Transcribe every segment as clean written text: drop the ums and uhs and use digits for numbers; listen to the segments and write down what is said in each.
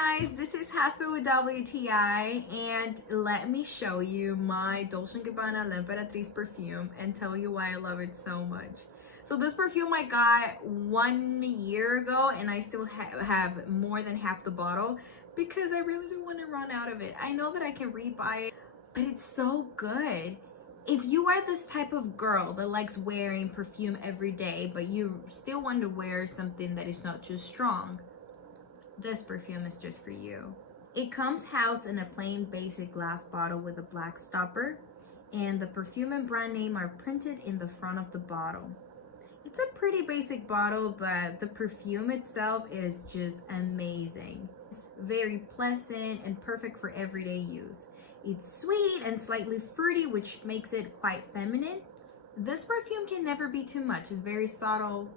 guys, this is Hasper with WTI, and let me show you my Dolce Gabbana L'Imperatrice perfume and tell you why I love it so much. So this perfume I got 1 year ago, and I still have more than half the bottle because I really don't want to run out of it. I know that I can rebuy it, but it's so good. If you are this type of girl that likes wearing perfume every day, but you still want to wear something that is not too strong, this perfume is just for you. It comes housed in a plain basic glass bottle with a black stopper, and the perfume and brand name are printed in the front of the bottle. It's a pretty basic bottle, but the perfume itself is just amazing. It's very pleasant and perfect for everyday use. It's sweet and slightly fruity, which makes it quite feminine. This perfume can never be too much. It's very subtle,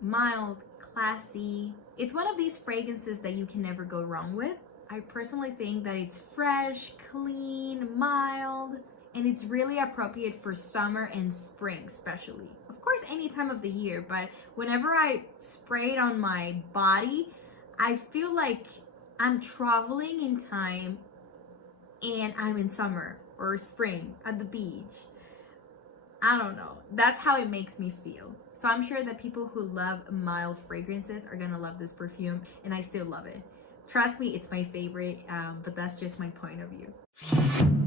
mild, classy. It's one of these fragrances that you can never go wrong with. I personally think that it's fresh, clean, mild, and it's really appropriate for summer and spring especially. Of course, any time of the year, but whenever I spray it on my body, I feel like I'm traveling in time and I'm in summer or spring at the beach. I don't know. That's how it makes me feel. So I'm sure that people who love mild fragrances are gonna love this perfume, and I still love it. Trust me, it's my favorite, but that's just my point of view.